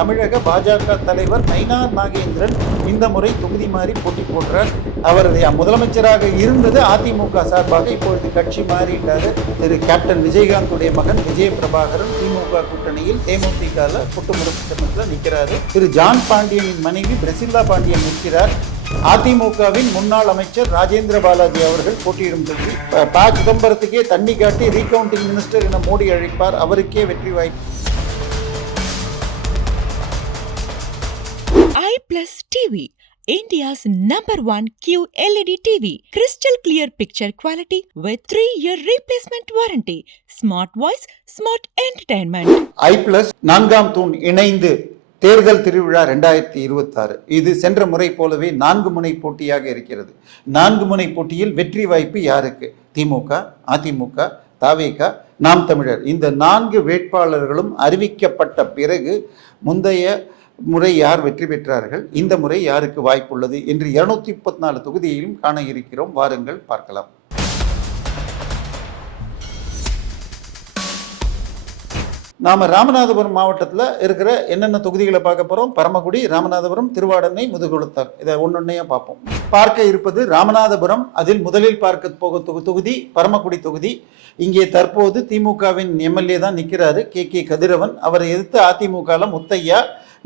தமிழக பாஜக தலைவர் நயினார் நாகேந்திரன் இந்த முறை தொகுதி மாறி போட்டி போடுறார். அவர் முதலமைச்சராக இருந்தது அதிமுக சார்பாக, இப்பொழுது கட்சி மாறிட்டாரு. திரு கேப்டன் விஜயகாந்துடைய மகன் விஜய பிரபாகரன் திமுக கூட்டணியில் தேமுதிக குட்டுமுறுக்கு சின்னத்தில் நிற்கிறாரு. திரு ஜான் பாண்டியனின் மனைவி பிரசில்லா பாண்டியன் நிற்கிறார். அதிமுகவின் முன்னாள் அமைச்சர் ராஜேந்திர பாலாஜி அவர்கள் போட்டியிடும் தொகுதி. ப. சிதம்பரத்துக்கே தண்ணி காட்டி ரீகவுண்டிங் மினிஸ்டர் என மோடி அழைப்பார், அவருக்கே வெற்றி வாய்ப்பு. iPlus TV, India's #1 QLED TV, crystal clear picture quality with 3-year replacement warranty, smart voice, smart entertainment. iPlus 4ஆம் தூண் இணைந்து தேர்தல் திருவிழா 2026. இது சென்ற முறை போலவே 4 முனை போட்டியாக இருக்கிறது. 4 முனை போட்டியில் வெற்றி வாய்ப்பு யாருக்கு? திமுக, அதிமுக, தவேக, நாம் தமிழர். இந்த 4 வேட்பாளர்களும் அறிவிக்கப்பட்ட பிறகு முந்தைய முறை யார் வெற்றி பெற்றார்கள், இந்த முறை யாருக்கு வாய்ப்புள்ளது என்று 234 தொகுதியிலும் காண இருக்கிறோம். வாருங்கள் பார்க்கலாம். நாம ராமநாதபுரம் மாவட்டத்தில் இருக்கிற என்னென்ன தொகுதிகளை பார்க்க போறோம்? பரமக்குடி, ராமநாதபுரம், திருவாடனை, முதுகுளத்தூர். இதை ஒன்னொன்னையா பார்ப்போம். பார்க்க இருப்பது ராமநாதபுரம். அதில் முதலில் பார்க்க போக தொகுதி பரமக்குடி தொகுதி. இங்கே தற்போது திமுகவின் எம்எல்ஏ தான் நிற்கிறாரு, கே கதிரவன். அவரை எதிர்த்து அதிமுக முத்தையா,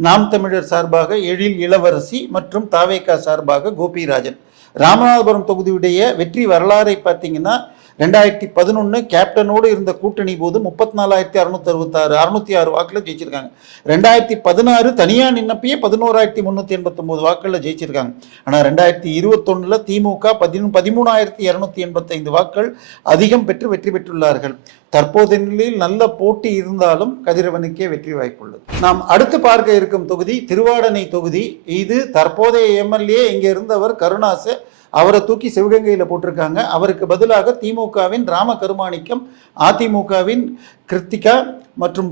நாம் தமிழர் சார்பாக எழில் இளவரசி மற்றும் தாவேகா சார்பாக கோபிராஜன். ராமநாதபுரம் தொகுதியுடைய வெற்றி வரலாறை பார்த்தீங்கன்னா 2011 கேப்டனோடு இருந்த கூட்டணி போது 34,666 606 வாக்குல ஜெயிச்சிருக்காங்க. 2016 தனியா நின்னப்பயே 11,389 வாக்குல ஜெயிச்சிருக்காங்க. ஆனால் 2021 திமுக 13,285 வாக்கள் அதிகம் பெற்று வெற்றி பெற்றுள்ளார்கள். தற்போதைய நிலையில் நல்ல போட்டி இருந்தாலும் கதிரவனுக்கே வெற்றி வாய்ப்புள்ளது. நாம் அடுத்து பார்க்க இருக்கும் தொகுதி திருவாடனை தொகுதி. இது தற்போதைய எம்எல்ஏ இங்கே இருந்தவர் கருணாசு, அவரை தூக்கி சிவகங்கையில் போட்டிருக்காங்க. அவருக்கு பதிலாக திமுகவின் ராம கருமாணிக்கம், அதிமுகவின் கிருத்திகா மற்றும்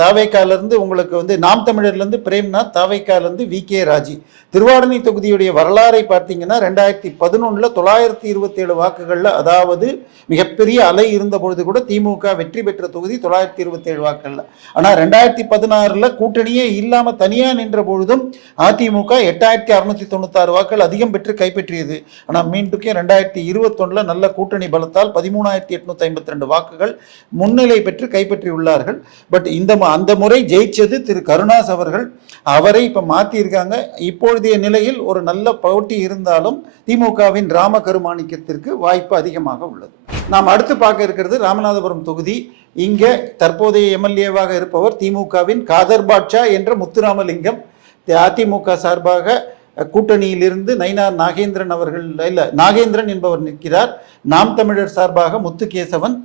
தாவேக்காலிருந்து உங்களுக்கு நாம் தமிழர்லேருந்து பிரேம்நாத், தாவேக்காலிருந்து VK ராஜி. திருவாடனை தொகுதியுடைய வரலாறை பார்த்தீங்கன்னா 2011 927 வாக்குகளில், அதாவது மிகப்பெரிய அலை இருந்த பொழுது கூட திமுக வெற்றி பெற்ற தொகுதி 927 வாக்குகளில். ஆனால் 2016 கூட்டணியே இல்லாமல் தனியாக நின்ற பொழுதும் அதிமுக 8,696 வாக்குகள் அதிகம் பெற்று கைப்பற்றியது. ஆனால் மீண்டும் 2021 நல்ல கூட்டணி பலத்தால் 13,852 வாக்குகள் முன்னிலை பெற்று கைப்பற்றியுள்ளார்கள். பட் அந்த முறை ஜெயிச்சது திரு கருணாஸ் அவர்கள். அவரை இப்ப மாத்திருக்காங்க. இப்பொழுதைய நிலையில் ஒரு நல்ல போட்டி இருந்தாலும் திமுகவின் ராம கருமாணிக்கத்திற்கு வாய்ப்பு அதிகமாக உள்ளது. நாம் அடுத்து பார்க்க இருக்கிறது ராமநாதபுரம் தொகுதி. இங்க தற்போதைய எம்எல்ஏவாக இருப்பவர் திமுகவின் காதர் பாட்ஷா என்ற முத்துராமலிங்கம். அதிமுக சார்பாக கூட்டணியிலிருந்து நயினார் நாகேந்திரன் அவர்கள் நாகேந்திரன் என்பவர் நிற்கிறார். நாம் தமிழர் சார்பாக முத்துகேசவன்,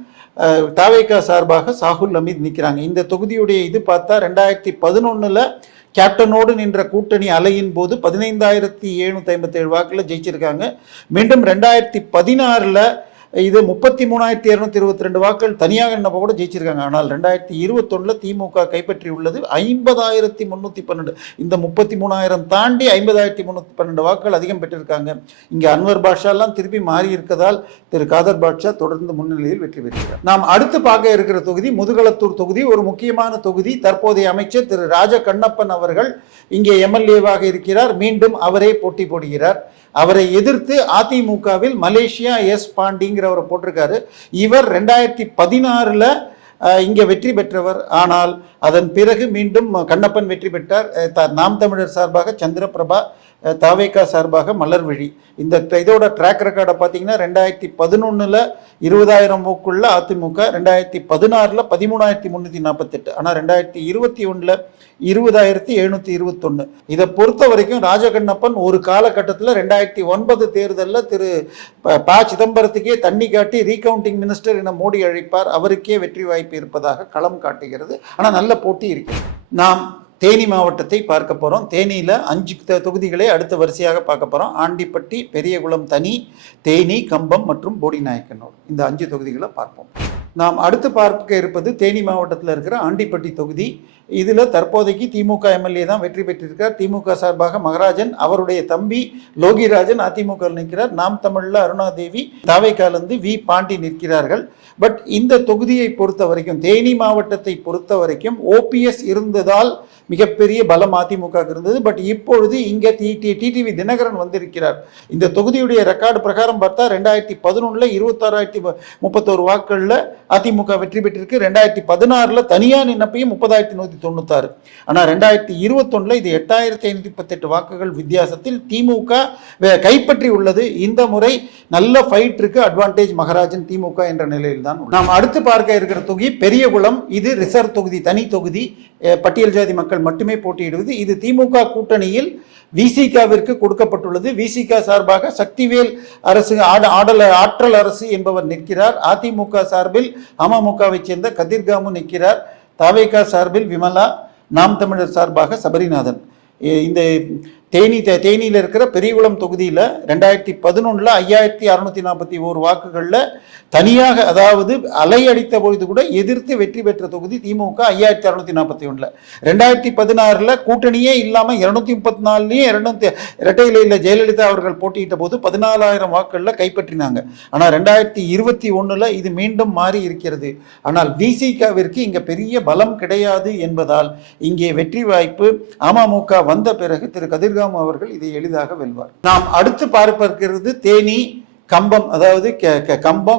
தாவேகா சார்பாக சாகுல் அமீத் நிற்கிறாங்க. இந்த தொகுதியுடைய இது பார்த்தா 2011 கேப்டனோடு நின்ற கூட்டணி அலையின் போது 15,757 வாக்குல ஜெயிச்சிருக்காங்க. மீண்டும் 2016 இது 33,222 வாக்குகள் தனியாக நம்ம கூட ஜெயிச்சிருக்காங்க. ஆனால் 2021 திமுக கைப்பற்றி உள்ளது 50,312. இந்த 33,000 தாண்டி 50,312 வாக்குகள் அதிகம் பெற்றிருக்காங்க. இங்கே அன்வர் பாட்ஷாலாம் திருப்பி மாறி இருக்கதால் திரு காதர் பாட்ஷா தொடர்ந்து முன்னிலையில் வெற்றி பெறுகிறார். நாம் அடுத்து பார்க்க இருக்கிற தொகுதி முதுகுளத்தூர் தொகுதி. ஒரு முக்கியமான தொகுதி. தற்போதைய அமைச்சர் திரு ராஜ கண்ணப்பன் அவர்கள் இங்கே எம்எல்ஏவாக இருக்கிறார். மீண்டும் அவரே போட்டி போடுகிறார். அவரை எதிர்த்து அதிமுகவில் மலேசியா எஸ் பாண்டிங்கிறவரை போட்டிருக்காரு. இவர் 2016 இங்கே வெற்றி பெற்றவர். ஆனால் அதன் பிறகு மீண்டும் கண்ணப்பன் வெற்றி பெற்றார். நாம் தமிழர் சார்பாக சந்திரபிரபா, தாவேகா சார்பாக மலர்விழி. இந்த இதோட ட்ராக் ரெக்கார்டை பார்த்தீங்கன்னா 2011 20,000 வாக்குள்ள அதிமுக, 2016 13,348. ஆனால் 2021 20,721. இதை பொறுத்த வரைக்கும் ராஜகண்ணப்பன் ஒரு காலகட்டத்தில் 2009 தேர்தலில் திரு ப. சிதம்பரத்துக்கே தண்ணி காட்டி ரீகவுண்டிங் மினிஸ்டர் என மோடி அழைப்பார், அவருக்கே வெற்றி வாய்ப்பு இருப்பதாக களம் காட்டுகிறது. ஆனால் நல்ல போட்டி இருக்கு. நாம் தேனி மாவட்டத்தை பார்க்க போகிறோம். தேனியில் 5 தொகுதிகளை அடுத்த வரிசையாக பார்க்க போகிறோம். ஆண்டிப்பட்டி, பெரியகுளம் தனி, தேனி, கம்பம் மற்றும் போடிநாயக்கனூர். இந்த 5 தொகுதிகளை பார்ப்போம். நாம் அடுத்து பார்க்க இருப்பது தேனி மாவட்டத்தில் இருக்கிற ஆண்டிப்பட்டி தொகுதி. இதில் தற்போதைக்கு திமுக எம்எல்ஏ தான் வெற்றி பெற்றிருக்கார். திமுக சார்பாக மகராஜன், அவருடைய தம்பி லோகிராஜன் அதிமுக நிற்கிறார். நாம் தமிழில் அருணாதேவி, தாவேக்காலிருந்து வி பாண்டி நிற்கிறார்கள். பட் இந்த தொகுதியை பொறுத்த வரைக்கும், தேனி மாவட்டத்தை பொறுத்த வரைக்கும் ஓபிஎஸ் இருந்ததால் மிகப்பெரிய பலம் அதிமுக இருந்தது. பட் இப்பொழுது இங்கே டிடிவி தினகரன் வந்திருக்கிறார். இந்த தொகுதியுடைய ரெக்கார்டு பிரகாரம் பார்த்தா 2011 26,031 வாக்குகளில் அதிமுக வெற்றி பெற்றிருக்கு. 2016 தனியா நின்னப்பையும் 30,196. ஆனால் 2021 இது 8,538 வாக்குகள் வித்தியாசத்தில் திமுக கைப்பற்றி உள்ளது. இந்த முறை நல்ல ஃபைட் இருக்கு. அட்வான்டேஜ் மகராஜன் திமுக என்ற நிலையில் தான். நாம் அடுத்து பார்க்க இருக்கிற தொகுதி பெரியகுளம். இது ரிசர்வ் தொகுதி, தனி தொகுதி, பட்டியல் ஜாதி மக்கள் மட்டுமே போட்டியிடுவது. இது திமுக கூட்டணியில் விசிகாவிற்கு கொடுக்கப்பட்டுள்ளது. விசிக சார்பாக சக்திவேல் அரசு ஆற்றல் அரசு என்பவர் நிற்கிறார். அதிமுக சார்பில் அமமுகவை சேர்ந்த கதிர்காமு நிற்கிறார். தாவேகா சார்பில் விமலா, நாம் தமிழர் சார்பாக சபரிநாதன். இந்த தேனியில் இருக்கிற பெரியகுளம் தொகுதியில் 2011 5,641 வாக்குகளில் தனியாக, அதாவது அலை அடித்த பொழுது கூட எதிர்த்து வெற்றி பெற்ற தொகுதி திமுக 5,641. 2016 கூட்டணியே இல்லாமல் 234 இரட்டையிலையில் ஜெயலலிதா அவர்கள் போட்டியிட்ட போது 14,000 வாக்குகளில் கைப்பற்றினாங்க. ஆனால் 2021 இது மீண்டும் மாறி இருக்கிறது. ஆனால் விசிகாவிற்கு இங்கே பெரிய பலம் கிடையாது என்பதால் இங்கே வெற்றி வாய்ப்பு அமமுக வந்த பிறகு திரு கதிர்காமு அவர்கள் இதை எளிதாக வெல்வார். நாம் அடுத்து பார்க்கிறது தேனி கம்பம். அதாவது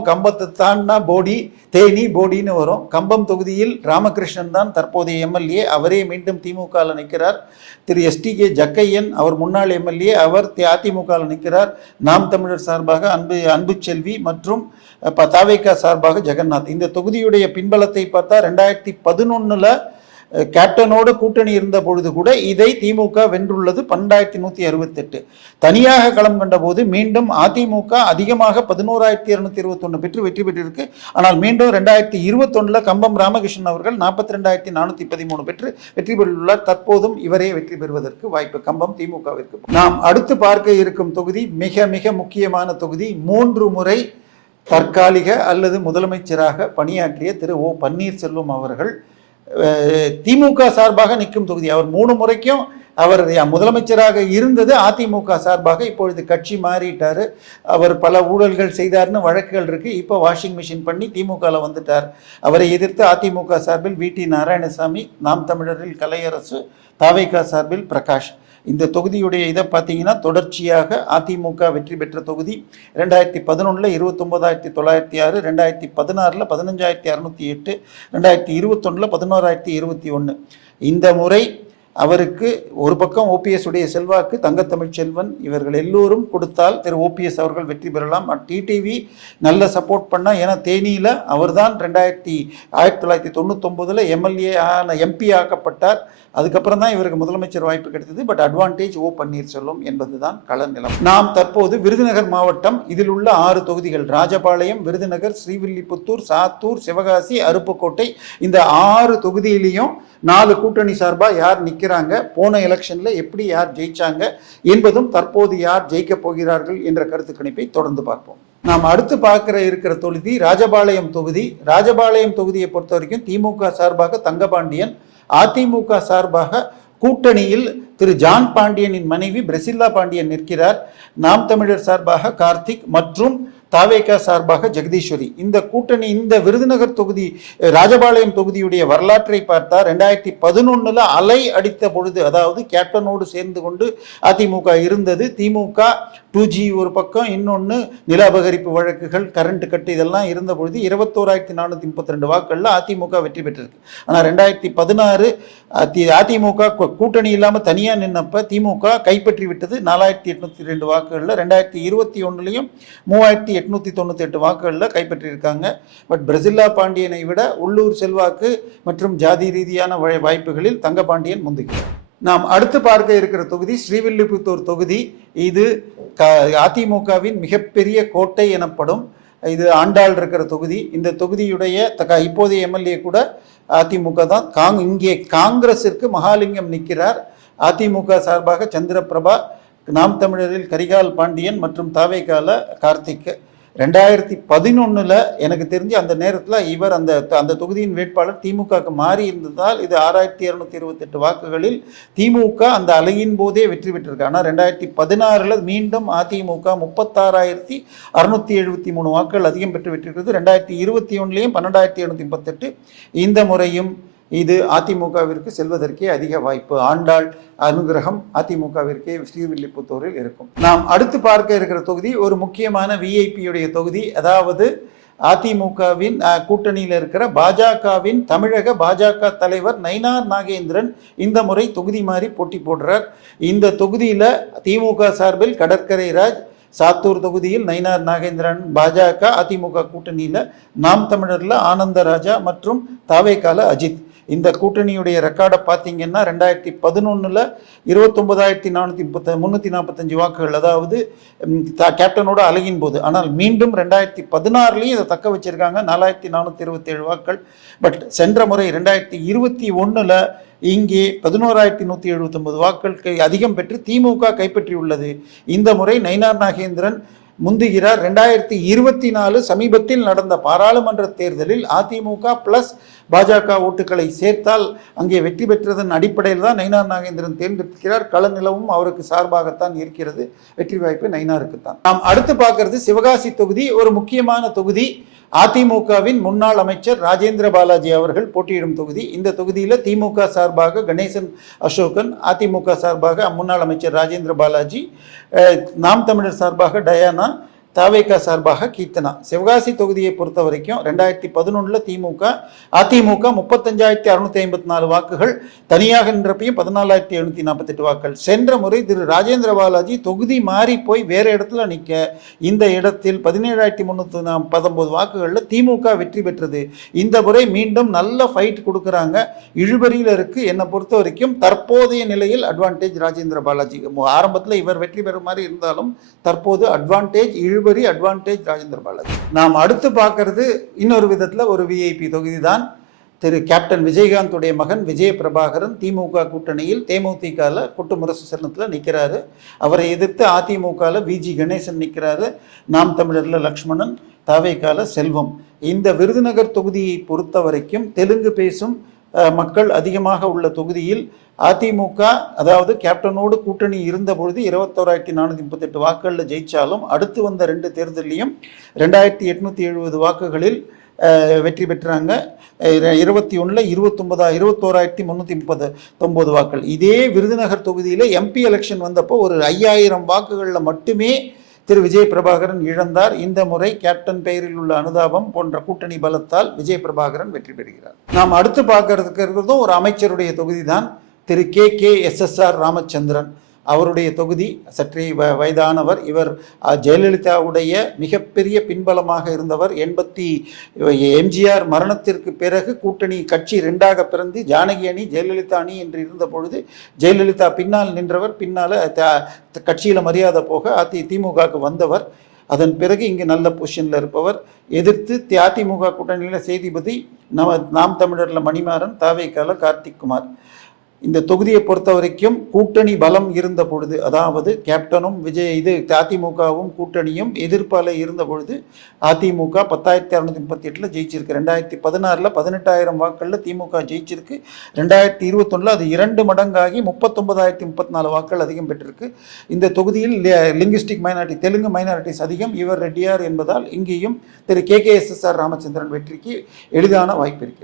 கம்பத்தை தாண்டா போடி, தேனி போடின்னு வரும். கம்பம் தொகுதியில் ராமகிருஷ்ணன் தான் தற்போதைய எம்எல்ஏ. அவரே மீண்டும் திமுக நிற்கிறார். திரு STK ஜக்கையன், அவர் முன்னாள் எம்எல்ஏ, அவர் அதிமுக நிற்கிறார். நாம் தமிழர் சார்பாக அன்பு செல்வி மற்றும் தாவேகா சார்பாக ஜெகநாத். இந்த தொகுதியுடைய பின்பலத்தை பார்த்தா 2011 கேப்டனோடு கூட்டணி இருந்த பொழுது கூட இதை திமுக வென்றுள்ளது 12,168. தனியாக களம் கண்ட போது மீண்டும் அதிமுக அதிகமாக 11,221 பெற்று வெற்றி பெற்றிருக்கு. ஆனால் மீண்டும் 2021 கம்பம் ராமகிருஷ்ணன் அவர்கள் 42,413 பெற்று வெற்றி பெற்றுள்ளார். தற்போதும் இவரே வெற்றி பெறுவதற்கு வாய்ப்பு கம்பம் திமுகவிற்கு. நாம் அடுத்து பார்க்க இருக்கும் தொகுதி மிக மிக முக்கியமான தொகுதி. 3 முறை தற்காலிக அல்லது முதலமைச்சராக பணியாற்றிய திரு O பன்னீர்செல்வம் அவர்கள் திமுக சார்பாக நிற்கும் தொகுதி. அவர் 3 முறைக்கும் அவர் முதலமைச்சராக இருந்தது அதிமுக சார்பாக. இப்பொழுது கட்சி மாறிட்டார். அவர் பல ஊழல்கள் செய்தார்னு வழக்குகள் இருக்கு. இப்போ வாஷிங் மிஷின் பண்ணி திமுகவில் வந்துட்டார். அவரை எதிர்த்து அதிமுக சார்பில் VT நாராயணசாமி, நாம் தமிழரில் கலையரசு, தாவேகா சார்பில் பிரகாஷ். இந்த தொகுதியுடைய இதை பார்த்தீங்கன்னா தொடர்ச்சியாக அதிமுக வெற்றி பெற்ற தொகுதி. 2011 29,906, 2016 15,608, 2021 11,021. இந்த முறை அவருக்கு ஒரு பக்கம் ஓபிஎஸ் உடைய செல்வாக்கு, தங்கத்தமிழ்ச்செல்வன் இவர்கள் எல்லோரும் கொடுத்தால் திரு ஓபிஎஸ் அவர்கள் வெற்றி பெறலாம். டிடிவி நல்ல சப்போர்ட் பண்ணால், ஏன்னா தேனியில் அவர் தான் 1999 எம்எல்ஏ எம்பி ஆக்கப்பட்டார். அதுக்கப்புறம் தான் இவருக்கு முதலமைச்சர் வாய்ப்பு கிடைத்தது. பட் அட்வான்டேஜ் O பன்னீர்செல்வம் என்பது தான் கள நிலம். நாம் தற்போது விருதுநகர் மாவட்டம், இதில் உள்ள 6 தொகுதிகள் ராஜபாளையம், விருதுநகர், ஸ்ரீவில்லிபுத்தூர், சாத்தூர், சிவகாசி, அருப்புக்கோட்டை. இந்த 6 தொகுதியிலையும் 4 கூட்டணி சார்பாக யார் நிற்கிறாங்க, போன எலெக்ஷனில் எப்படி யார் ஜெயிச்சாங்க என்பதும் தற்போது யார் ஜெயிக்க போகிறார்கள் என்ற கருத்து கணிப்பை தொடர்ந்து பார்ப்போம். நாம் அடுத்து இருக்கிற தொகுதி ராஜபாளையம் தொகுதி. ராஜபாளையம் தொகுதியை பொறுத்த வரைக்கும் திமுக சார்பாக தங்கபாண்டியன், அதிமுக சார்பாக கூட்டணியில் திரு ஜான் பாண்டியனின் மனைவி பிரசில்லா பாண்டியன் நிற்கிறார். நாம் தமிழர் சார்பாக கார்த்திக் மற்றும் தாவேகா சார்பாக ஜெகதீஸ்வரி. இந்த கூட்டணி, இந்த விருதுநகர் தொகுதி ராஜபாளையம் தொகுதியுடைய வரலாற்றை பார்த்தா 2011 அலை அடித்த பொழுது, அதாவது கேப்டனோடு சேர்ந்து கொண்டு அதிமுக இருந்தது. திமுக 2G ஒரு பக்கம், இன்னொன்று நில அபகரிப்பு வழக்குகள், கரண்ட் கட்டு இதெல்லாம் இருந்த பொழுது 21,432 வாக்குகளில் அதிமுக வெற்றி பெற்றிருக்கு. ஆனால் 2016 அதிமுக கூட்டணி இல்லாமல் தனியாக நின்னப்ப திமுக கைப்பற்றி விட்டது 4,802 வாக்குகளில். 2021 3,898 வாக்குகளில் கைப்பற்றியிருக்காங்க. பட் பிரசில்லா பாண்டியனை விட உள்ளூர் செல்வாக்கு மற்றும் ஜாதி ரீதியான வாய்ப்புகளில் தங்கபாண்டியன் முந்துகிறார். நாம் அடுத்து பார்க்க இருக்கிற தொகுதி ஸ்ரீவில்லிபுத்தூர் தொகுதி. இது அதிமுகவின் மிகப்பெரிய கோட்டை எனப்படும். இது ஆண்டாள் இருக்கிற தொகுதி. இந்த தொகுதியுடைய இப்போதைய எம்எல்ஏ கூட அதிமுக தான். இங்கே காங்கிரஸிற்கு மகாலிங்கம் நிற்கிறார். அதிமுக சார்பாக சந்திரபிரபா, நாம் தமிழரில் கரிகால் பாண்டியன் மற்றும் தாவேகால கார்த்திக். 2011 எனக்கு தெரிஞ்சு அந்த நேரத்தில் இவர் அந்த தொகுதியின் வேட்பாளர் திமுகவுக்கு மாறி இருந்ததால் இது 6228 வாக்குகளில் திமுக அந்த அலையின் போதே வெற்றி பெற்றிருக்கு. ஆனால் 2016 மீண்டும் அதிமுக 36,673 வாக்குகள் அதிகம் பெற்று வெற்றிருக்கிறது. 2021 12,738. இந்த முறையும் இது அதிமுகவிற்கு செல்வதற்கே அதிக வாய்ப்பு. ஆண்டாள் அனுகிரகம் அதிமுகவிற்கே ஸ்ரீவில்லிபுத்தூரில் இருக்கும். நாம் அடுத்து பார்க்க இருக்கிற தொகுதி ஒரு முக்கியமான விஐபியுடைய தொகுதி. அதாவது அதிமுகவின் கூட்டணியில் இருக்கிற பாஜகவின் தமிழக பாஜக தலைவர் நயினார் நாகேந்திரன் இந்த முறை தொகுதி மாறி போட்டி போடுறார். இந்த தொகுதியில திமுக சார்பில் கடற்கரை ராஜ், சாத்தூர் தொகுதியில் நயினார் நாகேந்திரன் பாஜக, அதிமுக கூட்டணியில் நாம் தமிழர்ல ஆனந்தராஜா மற்றும் தாவேகால அஜித். இந்த கூட்டணியுடைய ரெக்கார்டை பார்த்தீங்கன்னா 2011 29,345 வாக்குகள், அதாவது கேப்டனோட அழகின் போது. ஆனால் மீண்டும் 2016 இதை தக்க வச்சிருக்காங்க, 4,427 வாக்குகள். பட் சென்ற முறை 2021 இங்கே 11,179 வாக்குகளுக்கு அதிகம் பெற்று திமுக கைப்பற்றியுள்ளது. இந்த முறை நயினார் நாகேந்திரன் முந்துகிறார். 2024 சமீபத்தில் நடந்த பாராளுமன்ற தேர்தலில் அதிமுக பிளஸ் பாஜக ஓட்டுகளை சேர்த்தால் அங்கே வெற்றி பெற்றதன் அடிப்படையில் தான் நயினார் நாகேந்திரன் தேர்ந்தெடுக்கிறார். கள நிலவும் அவருக்கு சார்பாகத்தான் இருக்கிறது. வெற்றி வாய்ப்பு நயினாருக்குத்தான். நாம் அடுத்து பார்க்கிறது சிவகாசி தொகுதி, ஒரு முக்கியமான தொகுதி. அதிமுகவின் முன்னாள் அமைச்சர் ராஜேந்திர பாலாஜி அவர்கள் போட்டியிடும் தொகுதி. இந்த தொகுதியில் திமுக சார்பாக கணேசன் அசோகன், அதிமுக சார்பாக முன்னாள் அமைச்சர் ராஜேந்திர பாலாஜி, நாம் தமிழர் சார்பாக டயானா, தாவேகா சார்பாக கீர்த்தனா. சிவகாசி தொகுதியை பொறுத்த வரைக்கும் 2011 அதிமுக 35,654 வாக்குகள், தனியாக நின்றப்பையும் 14,748 வாக்குகள். சென்ற முறை திரு ராஜேந்திர பாலாஜி தொகுதி மாறி போய் வேற இடத்துல நிற்க இந்த இடத்தில் 17,319 வாக்குகளில் திமுக வெற்றி பெற்றது. இந்த முறை மீண்டும் நல்ல ஃபைட் கொடுக்குறாங்க, இழுபறியில் இருக்கு. என்னை பொறுத்த வரைக்கும் தற்போதைய நிலையில் அட்வான்டேஜ் ராஜேந்திர பாலாஜி. ஆரம்பத்தில் இவர் வெற்றி பெறும் மாதிரி இருந்தாலும் தற்போது அட்வான்டேஜ் அட்வான்டேஜ் ராஜேந்திர பாலாஜி. நாம் அடுத்து பார்க்கறது இன்னொரு விதத்தில் ஒரு விஐபி தொகுதி தான். திரு கேப்டன் விஜயகாந்துடைய மகன் விஜய பிரபாகரன் திமுக கூட்டணியில் தேமுதிகல கொட்டு முரசு சின்னத்தில் நிற்கிறாரு. அவரை எதிர்த்து அதிமுகவில் விஜி கணேசன் நிற்கிறாரு. நாம் தமிழர்ல லக்ஷ்மணன், தாவேகால செல்வம். இந்த விருதுநகர் தொகுதியை பொறுத்த வரைக்கும் தெலுங்கு பேசும் மக்கள் அதிகமாக உள்ள தொகுதியில் அதிமுக, அதாவது கேப்டனோடு கூட்டணி இருந்த பொழுது 21,438 வாக்குகளில் ஜெயிச்சாலும் அடுத்து வந்த 2 தேர்தலையும் 2,870 வாக்குகளில் வெற்றி பெற்றாங்க. 21 21,339 வாக்குகள். இதே விருதுநகர் தொகுதியில் எம்பி எலெக்ஷன் வந்தப்போ ஒரு 5,000 வாக்குகளில் மட்டுமே திரு விஜய பிரபாகரன் இழந்தார். இந்த முறை கேப்டன் பெயரில் உள்ள அனுதாபம் போன்ற கூட்டணி பலத்தால் விஜய பிரபாகரன் வெற்றி பெறுகிறார். நாம் அடுத்து பார்க்கறதுக்கு இருக்கிறதும் ஒரு அமைச்சருடைய தொகுதி தான். திரு KKSSR ராமச்சந்திரன் அவருடைய தொகுதி. சற்றே வயதானவர் இவர். ஜெயலலிதாவுடைய மிகப்பெரிய பின்பலமாக இருந்தவர். எம்ஜிஆர் மரணத்திற்கு பிறகு கூட்டணி கட்சி 2ஆக பிறந்து ஜானகி அணி ஜெயலலிதா அணி என்று இருந்த பொழுது ஜெயலலிதா பின்னால் நின்றவர். பின்னால் கட்சியில் மரியாதை போக திமுகவுக்கு வந்தவர். அதன் பிறகு இங்கே நல்ல பொசிஷனில் இருப்பவர். எதிர்த்து அதிமுக கூட்டணியில் செய்திபதி நாம் தமிழரில் மணிமாறன், தாவேகால கார்த்திக் குமார். இந்த தொகுதியை பொறுத்த வரைக்கும் கூட்டணி பலம் இருந்த பொழுது, அதாவது கேப்டனும் அதிமுகவும் கூட்டணியும் எதிர்ப்பால இருந்த பொழுது அதிமுக 10,638 ஜெயிச்சிருக்கு. 2016 18,000 வாக்குகளில் திமுக ஜெயிச்சிருக்கு. 2021 அது 2 மடங்காகி 39,034 வாக்குகள் அதிகம் பெற்றிருக்கு. இந்த தொகுதியில் லிங்குஸ்டிக் மைனாரிட்டி, தெலுங்கு மைனாரிட்டிஸ் அதிகம். இவர் ரெட்டியார் என்பதால் இங்கேயும் திரு KKSSR ராமச்சந்திரன் வெற்றிக்கு எளிதான வாய்ப்பு இருக்கு.